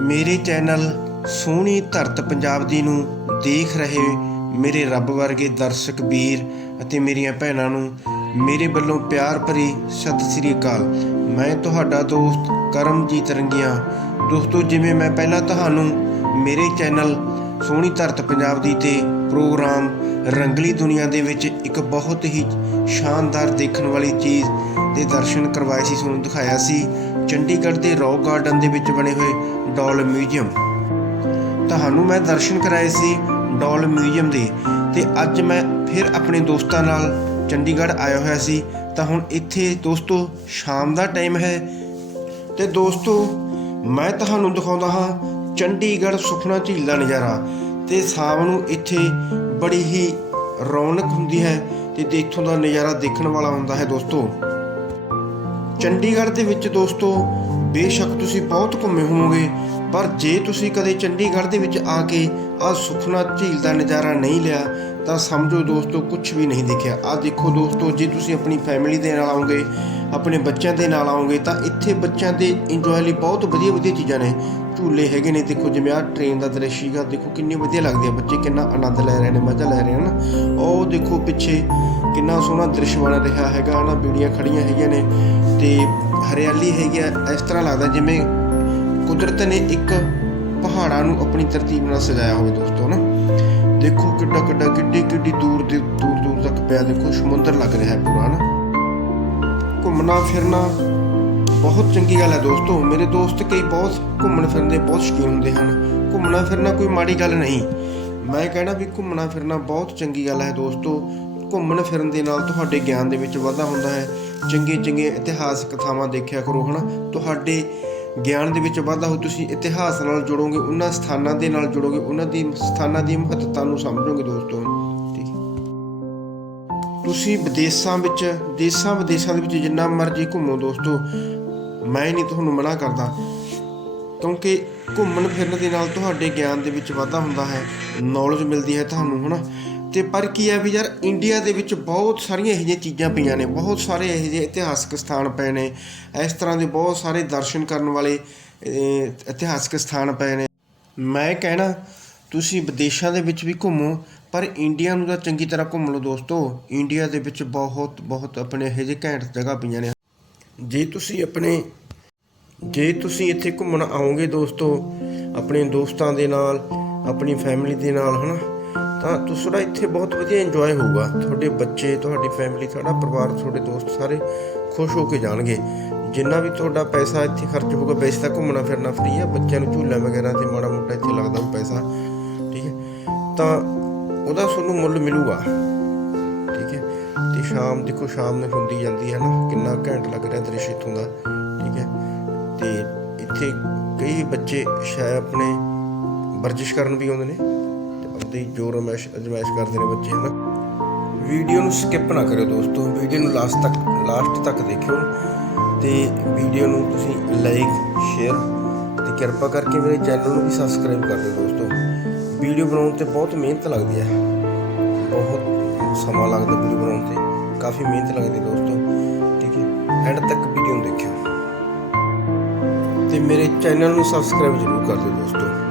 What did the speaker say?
ਮੇਰੇ ਚੈਨਲ ਸੋਹਣੀ ਧਰਤ ਪੰਜਾਬ ਦੀ ਨੂੰ ਦੇਖ ਰਹੇ ਮੇਰੇ ਰੱਬ ਵਰਗੇ ਦਰਸ਼ਕ, ਵੀਰ ਅਤੇ ਮੇਰੀਆਂ ਭੈਣਾਂ ਨੂੰ ਮੇਰੇ ਵੱਲੋਂ ਪਿਆਰ ਭਰੀ ਸਤਿ ਸ੍ਰੀ ਅਕਾਲ। ਮੈਂ ਤੁਹਾਡਾ ਦੋਸਤ ਕਰਮਜੀਤ ਰੰਗੀਆਂ। ਦੋਸਤੋ, ਜਿਵੇਂ ਮੈਂ ਪਹਿਲਾਂ ਤੁਹਾਨੂੰ ਮੇਰੇ ਚੈਨਲ ਸੋਹਣੀ ਧਰਤ ਪੰਜਾਬ ਦੀ ਤੇ ਪ੍ਰੋਗਰਾਮ ਰੰਗਲੀ ਦੁਨੀਆ ਦੇ ਵਿੱਚ ਇੱਕ ਬਹੁਤ ਹੀ ਸ਼ਾਨਦਾਰ ਦੇਖਣ ਵਾਲੀ ਚੀਜ਼ ਦੇ ਦਰਸ਼ਨ ਕਰਵਾਏ ਸੀ, ਤੁਹਾਨੂੰ ਦਿਖਾਇਆ ਸੀ ਚੰਡੀਗੜ੍ਹ ਦੇ ਰੌਕ ਗਾਰਡਨ ਦੇ ਵਿੱਚ ਬਣੇ ਹੋਏ ਡਾਲ ਮਿਊਜ਼ੀਅਮ। ਤੁਹਾਨੂੰ ਮੈਂ ਦਰਸ਼ਨ ਕਰਾਏ ਸੀ ਡਾਲ ਮਿਊਜ਼ੀਅਮ ਦੇ ਤੇ ਅੱਜ ਮੈਂ ਫਿਰ ਆਪਣੇ ਦੋਸਤਾਂ ਨਾਲ ਚੰਡੀਗੜ੍ਹ ਆਇਆ ਹੋਇਆ ਸੀ। ਤਾਂ ਹੁਣ ਇੱਥੇ ਦੋਸਤੋ, ਸ਼ਾਮ ਦਾ ਟਾਈਮ ਹੈ ਤੇ ਦੋਸਤੋ, ਮੈਂ ਤੁਹਾਨੂੰ ਦਿਖਾਉਂਦਾ ਹਾਂ ਚੰਡੀਗੜ੍ਹ ਸੁਖਨਾ ਝੀਲ ਦਾ ਨਜ਼ਾਰਾ ਤੇ ਸ਼ਾਮ ਨੂੰ ਇੱਥੇ ਬੜੀ ਹੀ ਰੌਣਕ ਹੁੰਦੀ ਹੈ ਤੇ ਇੱਥੋਂ ਦਾ ਨਜ਼ਾਰਾ ਦੇਖਣ ਵਾਲਾ ਹੁੰਦਾ ਹੈ ਦੋਸਤੋ। ਚੰਡੀਗੜ੍ਹ ਦੇ ਵਿੱਚ ਦੋਸਤੋ, ਬੇਸ਼ੱਕ ਤੁਸੀਂ ਬਹੁਤ ਘੁੰਮੇ ਹੋਵੋਗੇ, ਪਰ ਜੇ ਤੁਸੀਂ ਕਦੇ ਚੰਡੀਗੜ੍ਹ ਦੇ ਵਿੱਚ ਆ ਕੇ ਆ ਸੁਖਨਾ ਝੀਲ ਦਾ ਨਜ਼ਾਰਾ ਨਹੀਂ ਲਿਆ, ਤਾਂ ਸਮਝੋ ਦੋਸਤੋ ਕੁਝ ਵੀ ਨਹੀਂ ਦੇਖਿਆ। ਆ ਦੇਖੋ ਦੋਸਤੋ, ਜੇ ਤੁਸੀਂ ਆਪਣੀ ਫੈਮਿਲੀ ਦੇ ਨਾਲ ਆਓਗੇ, ਆਪਣੇ ਬੱਚਿਆਂ ਦੇ ਨਾਲ ਆਓਗੇ, ਤਾਂ ਇੱਥੇ ਬੱਚਿਆਂ ਦੇ ਇੰਜੋਏ ਲਈ ਬਹੁਤ ਵਧੀਆ ਵਧੀਆ ਚੀਜ਼ਾਂ ਨੇ। ਝੂਲੇ ਹੈਗੇ ਨੇ, ਦੇਖੋ ਜਿਵੇਂ ਆ ਟ੍ਰੇਨ ਦਾ ਦ੍ਰਿਸ਼ ਸੀਗਾ, ਦੇਖੋ ਕਿੰਨੇ ਵਧੀਆ ਲੱਗਦੇ ਆ ਬੱਚੇ, ਕਿੰਨਾ ਆਨੰਦ ਲੈ ਰਹੇ ਨੇ, ਮਜ਼ਾ ਲੈ ਰਹੇ ਹਨ। ਉਹ ਦੇਖੋ ਪਿੱਛੇ ਕਿੰਨਾ ਸੋਹਣਾ ਦ੍ਰਿਸ਼ ਬਣ ਰਿਹਾ ਹੈਗਾ, ਹਨਾ? ਬੀੜੀਆਂ ਖੜੀਆਂ ਹੈਗੀਆਂ ਨੇ ਤੇ ਹਰਿਆਲੀ ਹੈਗੀ ਆ, ਇਸ ਤਰ੍ਹਾਂ ਲੱਗਦਾ ਜਿਵੇਂ ਕੁਦਰਤ ਨੇ ਇੱਕ ਪਹਾੜਾਂ ਨੂੰ ਆਪਣੀ ਤਰਤੀਬ ਨਾਲ ਸਜਾਇਆ ਹੋਵੇ ਦੋਸਤੋ ਨਾ ਦੇਖੋ ਕਿੱਡਾ ਕਿੱਡਾ, ਕਿੱਡੀ ਕਿੱਡੀ ਦੂਰ ਦੇ, ਦੂਰ ਦੂਰ ਤੱਕ ਪਿਆ, ਦੇਖੋ, ਸਮੁੰਦਰ ਲੱਗ ਰਿਹਾ ਹੈ ਪੂਰਾ ਨਾ ਘੁੰਮਣਾ ਫਿਰਨਾ ਬਹੁਤ ਚੰਗੀ ਗੱਲ ਹੈ ਦੋਸਤੋ। ਮੇਰੇ ਦੋਸਤ ਕਈ ਬਹੁਤ ਘੁੰਮਣ ਫਿਰਨ ਦੇ ਬਹੁਤ ਸ਼ੌਕੀਨ ਹੁੰਦੇ ਹਨ। ਘੁੰਮਣਾ ਫਿਰਨਾ ਕੋਈ ਮਾੜੀ ਗੱਲ ਨਹੀਂ। ਮੈਂ ਕਹਿਣਾ ਵੀ ਘੁੰਮਣਾ ਫਿਰਨਾ ਬਹੁਤ ਚੰਗੀ ਗੱਲ ਹੈ ਦੋਸਤੋ। ਘੁੰਮਣ ਫਿਰਨ ਦੇ ਨਾਲ ਤੁਹਾਡੇ ਗਿਆਨ ਦੇ ਵਿੱਚ ਵਾਧਾ ਹੁੰਦਾ ਹੈ। ਚੰਗੇ ਚੰਗੇ ਇਤਿਹਾਸਕ ਥਾਵਾਂ ਦੇਖਿਆ ਕਰੋ, ਹਨਾ? ਤੁਹਾਡੇ ਗਿਆਨ ਦੇ ਵਿੱਚ ਵਾਧਾ ਹੋ ਤੁਸੀਂ ਇਤਿਹਾਸ ਨਾਲ ਜੁੜੋਗੇ, ਉਹਨਾਂ ਸਥਾਨਾਂ ਦੇ ਨਾਲ ਜੁੜੋਗੇ, ਉਹਨਾਂ ਦੀ ਸਥਾਨਾਂ ਦੀ ਮਹੱਤਤਾ ਨੂੰ ਸਮਝੋਗੇ ਦੋਸਤੋ। ਤੁਸੀਂ ਵਿਦੇਸ਼ਾਂ ਵਿੱਚ ਦੇਸ਼ਾਂ ਵਿਦੇਸ਼ਾਂ ਦੇ ਵਿੱਚ ਜਿੰਨਾ ਮਰਜ਼ੀ ਘੁੰਮੋ ਦੋਸਤੋ। ਮੈਂ ਨਹੀਂ ਤੁਹਾਨੂੰ ਮਨਾ ਕਰਦਾ। ਕਿਉਂਕਿ ਘੁੰਮਣ ਫਿਰਨ ਦੇ ਨਾਲ ਤੁਹਾਡੇ ਗਿਆਨ ਦੇ ਵਿੱਚ ਵਾਧਾ ਹੁੰਦਾ ਹੈ ਨੌਲੇਜ ਮਿਲਦੀ ਹੈ ਤੁਹਾਨੂੰ, ਹਨਾ? ਤੇ ਪਰ ਕੀ ਹੈ ਵੀ ਯਾਰ ਇੰਡੀਆ ਦੇ ਵਿੱਚ ਬਹੁਤ ਸਾਰੀਆਂ ਇਹੋ ਜਿਹੀਆਂ ਚੀਜ਼ਾਂ ਪਈਆਂ ਨੇ, ਬਹੁਤ ਸਾਰੇ ਇਹੋ ਜਿਹੇ ਇਤਿਹਾਸਕ ਸਥਾਨ ਪਏ ਨੇ, ਇਸ ਤਰ੍ਹਾਂ ਦੇ ਬਹੁਤ ਸਾਰੇ ਦਰਸ਼ਨ ਕਰਨ ਵਾਲੇ ਇਤਿਹਾਸਕ ਸਥਾਨ ਪਏ ਨੇ। ਮੈਂ ਕਹਿਣਾ, ਤੁਸੀਂ ਵਿਦੇਸ਼ਾਂ ਦੇ ਵਿੱਚ ਵੀ ਘੁੰਮੋ, ਪਰ ਇੰਡੀਆ ਨੂੰ ਤਾਂ ਚੰਗੀ ਤਰ੍ਹਾਂ ਘੁੰਮ ਲਓ ਦੋਸਤੋ। ਇੰਡੀਆ ਦੇ ਵਿੱਚ ਬਹੁਤ ਬਹੁਤ ਆਪਣੇ ਇਹੋ ਜਿਹੇ ਘੈਂਟ ਜਗ੍ਹਾ ਪਈਆਂ ਨੇ। ਜੇ ਤੁਸੀਂ ਆਪਣੇ ਜੇ ਤੁਸੀਂ ਇੱਥੇ ਘੁੰਮਣ ਆਓਗੇ ਦੋਸਤੋ, ਆਪਣੇ ਦੋਸਤਾਂ ਦੇ ਨਾਲ, ਆਪਣੀ ਫੈਮਿਲੀ ਦੇ ਨਾਲ, ਹਨਾ, ਤਾਂ ਤੁਹਾਡਾ ਇੱਥੇ ਬਹੁਤ ਵਧੀਆ ਇੰਜੋਏ ਹੋਊਗਾ। ਤੁਹਾਡੇ ਬੱਚੇ, ਤੁਹਾਡੀ ਫੈਮਿਲੀ ਤੁਹਾਡਾ ਪਰਿਵਾਰ, ਤੁਹਾਡੇ ਦੋਸਤ ਸਾਰੇ ਖੁਸ਼ ਹੋ ਕੇ ਜਾਣਗੇ। ਜਿੰਨਾ ਵੀ ਤੁਹਾਡਾ ਪੈਸਾ ਇੱਥੇ ਖਰਚ ਹੋਊਗਾ, ਵੈਸੇ ਤਾਂ ਘੁੰਮਣਾ ਫਿਰਨਾ ਫਰੀ ਆ, ਬੱਚਿਆਂ ਨੂੰ ਝੂਲਿਆਂ ਵਗੈਰਾ ਤੇ ਮਾੜਾ ਮੋਟਾ ਇੱਥੇ ਲੱਗਦਾ ਪੈਸਾ, ਠੀਕ ਹੈ। ਤਾਂ ਉਹਦਾ ਤੁਹਾਨੂੰ ਮੁੱਲ ਮਿਲੂਗਾ, ਠੀਕ ਹੈ। ਤੇ ਸ਼ਾਮ ਦੇਖੋ, ਸ਼ਾਮ ਨੂੰ ਹੁੰਦੀ ਜਾਂਦੀ ਹੈ ਨਾ, ਕਿੰਨਾ ਘੈਂਟ ਲੱਗ ਰਿਹਾ ਦ੍ਰਿਸ਼ ਇੱਥੋਂ ਦਾ, ਠੀਕ ਹੈ। ਤੇ ਇੱਥੇ ਕਈ ਬੱਚੇ ਸ਼ਾਇਦ ਆਪਣੇ ਵਰਜਿਸ਼ ਕਰਨ ਵੀ ਆਉਂਦੇ ਨੇ ਤੇ ਆਪਣੀ ਜੋਰ ਰਮੈਸ਼ ਅਜਮਾਇਸ਼ ਕਰਦੇ ਨੇ ਬੱਚੇ, ਹਨਾ? ਵੀਡੀਓ ਨੂੰ ਸਕਿਪ ਨਾ ਕਰਿਓ ਦੋਸਤੋ। ਵੀਡੀਓ ਨੂੰ ਲਾਸਟ ਤੱਕ ਲਾਸਟ ਤੱਕ ਦੇਖਿਓ। ਤੇ ਵੀਡੀਓ ਨੂੰ ਤੁਸੀਂ ਲਾਈਕ ਸ਼ੇਅਰ ਤੇ ਕਿਰਪਾ ਕਰਕੇ ਮੇਰੇ ਚੈਨਲ ਨੂੰ ਵੀ ਸਬਸਕ੍ਰਾਈਬ ਕਰ ਦਿਓ ਦੋਸਤੋ। ਵੀਡੀਓ ਬਣਾਉਣ ਤੇ ਬਹੁਤ ਮਿਹਨਤ ਲੱਗਦੀ ਹੈ। ਬਹੁਤ ਸਮਾਂ ਲੱਗਦਾ ਵੀਡੀਓ ਬਣਾਉਣ ਤੇ। ਕਾਫੀ ਮਿਹਨਤ ਲੱਗਦੀ ਦੋਸਤੋ। ਠੀਕ ਹੈ? ਐਂਡ ਤੱਕ ਵੀਡੀਓ ਨੂੰ ਦੇਖਿਓ। ਤੇ ਮੇਰੇ ਚੈਨਲ ਨੂੰ ਸਬਸਕ੍ਰਾਈਬ ਜ਼ਰੂਰ ਕਰ ਦਿਓ ਦੋਸਤੋ।